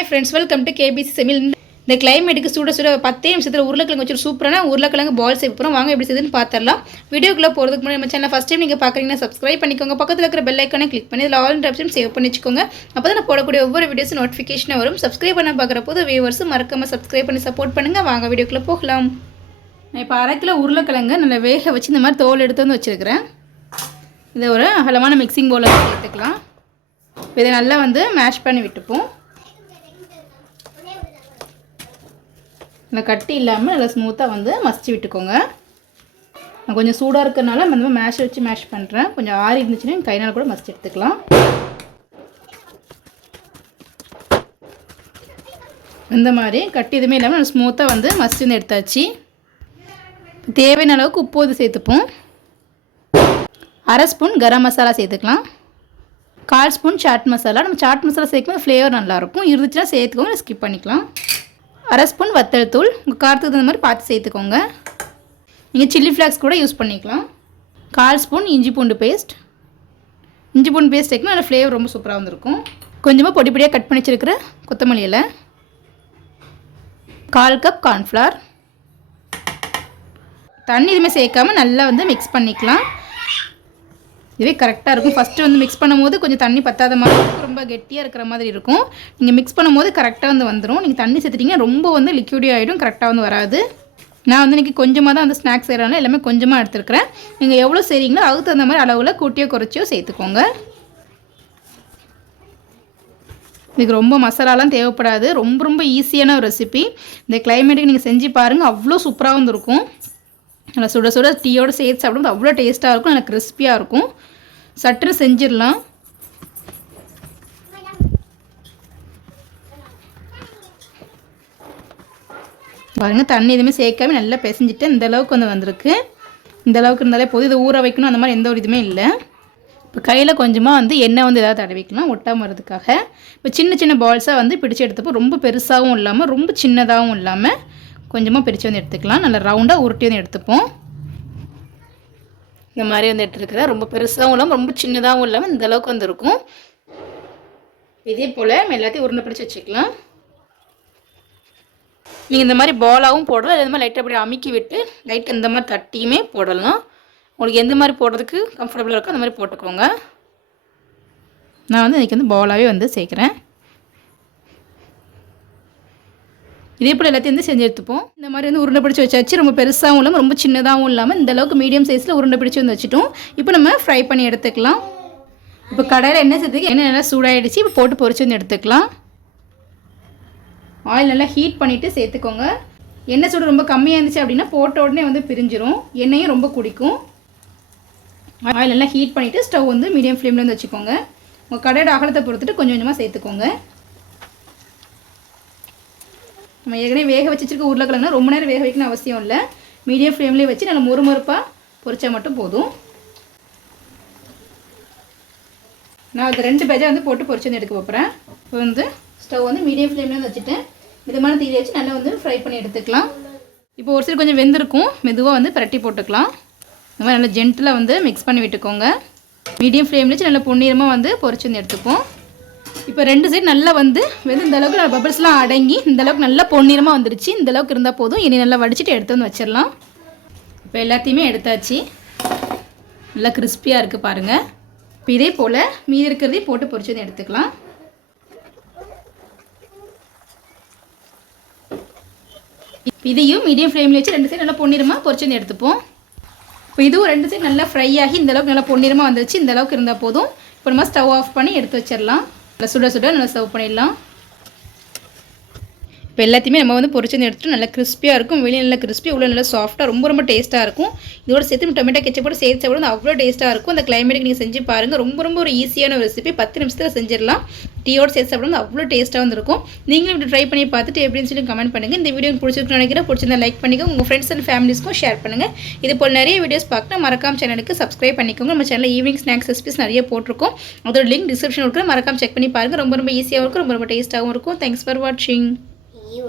Hi friends welcome to KBC செமில் இந்த கிளைமேட்டுக்கு சுட சுட பத்தே நிமிஷத்தில் உருளைக்கிழங்கு வச்சு சூப்பரான உருளைக்கிழங்கு பால் செய்ய போகிறோம் வாங்க எப்படி செய்யுதுன்னு பார்த்துடலாம் வீடியோக்குள்ளே போகிறதுக்கு முன்னாடி நம்ம சேனல் ஃபஸ்ட் டைம் நீங்கள் பார்க்குறீங்கன்னா சப்ஸ்கிரைப் பண்ணிக்கோங்க. பக்கத்தில் இருக்கிற பெல் ஐக்கானே கிளிக் பண்ணி இதில் ஆல் ஆப்ஷன் சேவ் பண்ணி வச்சுக்கோங்க. அப்போ தான் போடக்கூடிய ஒவ்வொரு வீடியோஸும் நோட்டிஃபிகேஷன் வரும். சப்ஸ்கிரைப் பண்ண பார்க்குற போது வியூவர்ஸும் மறக்காமல் சப்ஸ்கிரைப் பண்ணி சப்போர்ட் பண்ணுங்கள் வாங்க வீடியோக்குள்ளே போகலாம். நான் இப்போ அரை கிலோ உருளைக்கிழங்கு நல்லா வேக வச்சு இந்த மாதிரி தோல் எடுத்து வந்து வச்சுருக்கிறேன். இதை ஒரு அகலமான மிக்சிங் பவுலில் எடுத்துக்கலாம். இதை நல்லா வந்து மேஷ் பண்ணி விட்டுப்போம். இந்த கட்டி இல்லாமல் நல்லா ஸ்மூத்தாக வந்து மசிச்சு விட்டுக்கோங்க. நான் கொஞ்சம் சூடாக இருக்கிறனால நான் மேஷ் வச்சு மேஷ் பண்ணுறேன் கொஞ்சம் ஆறி இருந்துச்சுன்னா கைனால் கூட மசிச்சு எடுத்துக்கலாம். இந்த மாதிரி கட்டி எதுவுமே இல்லாமல் நல்லா ஸ்மூத்தாக வந்து மசிச்சுன்னு எடுத்தாச்சு. தேவையான அளவுக்கு உப்பு வந்து சேர்த்துப்போம். அரை ஸ்பூன் கரம் மசாலா சேர்த்துக்கலாம். கால் ஸ்பூன் சாட் மசாலா. நம்ம சாட் மசாலா சேர்க்கும்போது ஃப்ளேவர் நல்லாயிருக்கும் இருந்துச்சுன்னா சேர்த்துக்கோங்க ஸ்கிப் பண்ணிக்கலாம். அரை ஸ்பூன் வத்தல் தூள். உங்கள் காரத்துக்கு தகுந்த மாதிரி பார்த்து சேர்த்துக்கோங்க. நீங்கள் சில்லி ஃப்ளாக்ஸ் கூட யூஸ் பண்ணிக்கலாம். கால் ஸ்பூன் இஞ்சி பூண்டு பேஸ்ட். இஞ்சி பூண்டு பேஸ்ட் சேர்க்கணும் அதில் ஃப்ளேவர் ரொம்ப சூப்பராக வந்திருக்கும். கொஞ்சமாக பொடி பொடியாக கட் பண்ணி வச்சுருக்கிற கொத்தமல்லி இலை. கால் கப் கார்ன்ஃப்ளவர் தண்ணி எதுவுமே சேர்க்காம நல்லா வந்து மிக்ஸ் பண்ணிக்கலாம். இதுவே கரெக்டாக இருக்கும். ஃபஸ்ட்டு வந்து மிக்ஸ் பண்ணும்போது கொஞ்சம் தண்ணி பத்தாத மாதிரி இருக்கும். ரொம்ப கெட்டியாக இருக்கிற மாதிரி இருக்கும். நீங்கள் மிக்ஸ் பண்ணும்போது கரெக்டாக வந்து வந்துடும் நீங்கள் தண்ணி சேர்த்துட்டிங்கன்னா ரொம்ப வந்து லிக்யூடி ஆகிடும் கரெக்டாக வந்து வராது. நான் வந்து இன்றைக்கி கொஞ்சமாக தான் அந்த ஸ்நாக்ஸ் செய்கிறனால எல்லாமே கொஞ்சமாக எடுத்துருக்கிறேன். நீங்கள் எவ்வளோ செய்கிறீங்களோ அதுக்கு தகுந்த மாதிரி அளவில் கூட்டியோ குறைச்சியோ சேர்த்துக்கோங்க. இதுக்கு ரொம்ப மசாலாலாம் தேவைப்படாது. ரொம்ப ரொம்ப ஈஸியான ஒரு ரெசிபி இந்த கிளைமேட்டுக்கு நீங்கள் செஞ்சு பாருங்கள் அவ்வளோ சூப்பராக வந்துருக்கும். நல்லா சுட சுட டீயோடு சேர்த்து சாப்பிடும்போது அவ்வளோ டேஸ்ட்டாக இருக்கும். நல்லா கிறிஸ்பியாக இருக்கும். சட்டுன்னு செஞ்சிடலாம். பாருங்கள் தண்ணி எதுவுமே சேர்க்காம நல்லா பிசைஞ்சிட்டு இந்த அளவுக்கு வந்து வந்திருக்கு. இந்த அளவுக்கு இருந்தாலே போதும். இதை ஊற வைக்கணும். அந்த மாதிரி எந்த ஒரு இதுவுமே இல்லை. இப்போ கையில் கொஞ்சமாக வந்து எண்ணெய் வந்து எதாவது தடவிக்கலாம் ஒட்டாமல் வரதுக்காக இப்போ சின்ன சின்ன பால்ஸாக வந்து பிடிச்சி எடுத்தப்போ ரொம்ப பெருசாகவும் இல்லாமல் ரொம்ப சின்னதாகவும் இல்லாமல் கொஞ்சமாக பிரித்து வந்து எடுத்துக்கலாம். நல்லா ரவுண்டாக உருட்டி வந்து எடுத்துப்போம். இந்த மாதிரி வந்து எடுத்துருக்குறேன். ரொம்ப பெருசாகவும் இல்லாமல் ரொம்ப சின்னதாகவும் இல்லாமல் இந்த அளவுக்கு வந்து இருக்கும். இதே போல் எல்லாத்தையும் உருண்டை பிடிச்சி வச்சுக்கலாம். நீங்கள் இந்த மாதிரி பாலாகவும் போடலாம். இந்த மாதிரி லைட்டாக அப்படி அமுக்கி விட்டு லைட் இந்த மாதிரி தட்டியுமே போடலாம். உங்களுக்கு எந்த மாதிரி போடுறதுக்கு கம்ஃபர்டபுளாக இருக்கோ அந்த மாதிரி போட்டுக்கோங்க. நான் வந்து இன்றைக்கி வந்து பாலாகவே வந்து சேர்க்குறேன். இதே போல் எல்லாத்தையும் வந்து செஞ்சு எடுத்துப்போம். இந்த மாதிரி வந்து உருண்டை பிடிச்சி வச்சாச்சு. ரொம்ப பெருசாகவும் இல்லாமல் ரொம்ப சின்னதாகவும் இல்லாமல் இந்த அளவுக்கு மீடியம் சைஸில் உருண்டை பிடிச்சி வந்து வச்சுட்டோம். இப்போ நம்ம ஃப்ரை பண்ணி எடுத்துக்கலாம். இப்போ கடையில் என்ன சேர்த்துக்கு எண்ணெய் நல்லா சூடாகிடுச்சு இப்போ போட்டு பொறிச்சு வந்து எடுத்துக்கலாம். ஆயில் நல்லா ஹீட் பண்ணிவிட்டு சேர்த்துக்கோங்க. எண்ணெய் சூடு ரொம்ப கம்மியாக இருந்துச்சு அப்படின்னா போட்ட உடனே வந்து பிரிஞ்சிரும். எண்ணெயும் ரொம்ப குடிக்கும். ஆயில் நல்லா ஹீட் பண்ணிவிட்டு ஸ்டவ் வந்து மீடியம் ஃப்ளேமில் வந்து வச்சுக்கோங்க. உங்கள் கடையோட அகலத்தை பொறுத்துட்டு கொஞ்சம் கொஞ்சமாக சேர்த்துக்கோங்க. நம்ம ஏற்கனவே வேக வச்சிருக்க உருளைக்கிழங்குனா ரொம்ப நேரம் வேக வைக்கணும் அவசியம் இல்லை. மீடியம் ஃப்ளேம்லேயே வச்சு நல்லா மொறுமொறுப்பாக பொரிச்சா மட்டும் போதும். நான் அது ரெண்டு பேஜை வந்து போட்டு பொரிச்சு வந்து எடுக்க போகிறேன் இப்போ வந்து ஸ்டவ் வந்து மீடியம் ஃப்ளேமில் வந்து வச்சுட்டேன் மிதமான தீரி வச்சு நல்லா வந்து ஃப்ரை பண்ணி எடுத்துக்கலாம். இப்போ ஒரு சைடு கொஞ்சம் வெந்திருக்கும். மெதுவாக வந்து பிரட்டி போட்டுக்கலாம். இந்த மாதிரி நல்லா ஜென்டிலாக வந்து மிக்ஸ் பண்ணி விட்டுக்கோங்க. மீடியம் ஃப்ளேமில் வச்சு நல்லா பொன்னிறமாக வந்து பொரிச்சு வந்து எடுத்துப்போம். இப்போ ரெண்டு சைடு நல்லா வந்து வெறும் இந்த அளவுக்கு நல்லா பபிள்ஸ்லாம் அடங்கி இந்த அளவுக்கு நல்லா பொன்னிறமாக வந்துருச்சு. இந்த அளவுக்கு இருந்தால் போதும். இனி நல்லா வடிச்சிட்டு எடுத்து வந்து வச்சிடலாம். இப்போ எல்லாத்தையுமே எடுத்தாச்சு. நல்லா கிறிஸ்பியாக இருக்குது பாருங்கள் இப்போ இதே போல் மீதி இருக்கிறதையும் போட்டு பொரிச்சு வந்து எடுத்துக்கலாம். இதையும் மீடியம் ஃப்ளேமில் வச்சு ரெண்டு சைடு நல்லா பொன்னிறமாக பொரிச்சு வந்து எடுத்துப்போம். இப்போ இதுவும் ரெண்டு சைடு நல்லா ஃப்ரை ஆகி இந்த அளவுக்கு நல்லா பொன்னிறமாக வந்துருச்சு. இந்த அளவுக்கு இருந்தால் போதும். இப்போ நம்ம ஸ்டவ் ஆஃப் பண்ணி எடுத்து வச்சிடலாம். நல்லா சுட சுட நல்லா சர்வ் பண்ணிடலாம். இப்போ எல்லாத்தையுமே நம்ம வந்து பொரிச்சு எடுத்துகிட்டு எடுத்துட்டு நல்லா கிறிஸ்பியாக இருக்கும். வெளியே நல்லா கிறிஸ்பி உள்ள நல்லா சாஃப்ட்டாக ரொம்ப ரொம்ப டேஸ்ட்டாக இருக்கும். இதோட சேர்த்து டொமேட்டோ கெச்சப்போட சேர்த்து சாப்பிடும் அவ்வளோ டேஸ்ட்டாக இருக்கும். அந்த கிளைமேட்டுக்கு நீங்கள் செஞ்சு பாருங்கள் ரொம்ப ரொம்ப ஒரு ஈஸியான ஒரு ரெசிபி பத்து நிமிஷத்தில் செஞ்சிடலாம். டீயோடு சேர்த்து சாப்பிடும் அவ்வளோ டேஸ்ட்டாக வந்துருக்கும். நீங்களும் இப்படி ட்ரை பண்ணி பார்த்துட்டு எப்படின்னு சொல்லி கமெண்ட் பண்ணுங்கள் இந்த வீடியோ பிடிச்சிருக்கு நினைக்கிறேன். பிடிச்சிருந்தா லைக் பண்ணிக்கோங்க உங்கள் ஃப்ரெண்ட்ஸ் அண்ட் ஃபேமிலிஸ்க்கும் ஷேர் பண்ணுங்கள் இது போல் நிறைய வீடியோஸ் பார்க்கணும் மறக்காம சேனலுக்கு சப்ஸ்கிரைப் பண்ணிக்கோங்க. நம்ம சேனலில் ஈவினிங் ஸ்நாக்ஸ் ரெசிபிஸ் நிறைய போட்டிருக்கோம். அதோட லிங்க் டிஸ்கிரிப்ஷன் இருக்கிற மறக்காம செக் பண்ணி பாருங்கள் ரொம்ப ரொம்ப ஈஸியாகவும் இருக்கும். ரொம்ப ரொம்ப டேஸ்ட்டாகவும் இருக்கும். தேங்க்ஸ் ஃபார் வாட்சிங் Ні,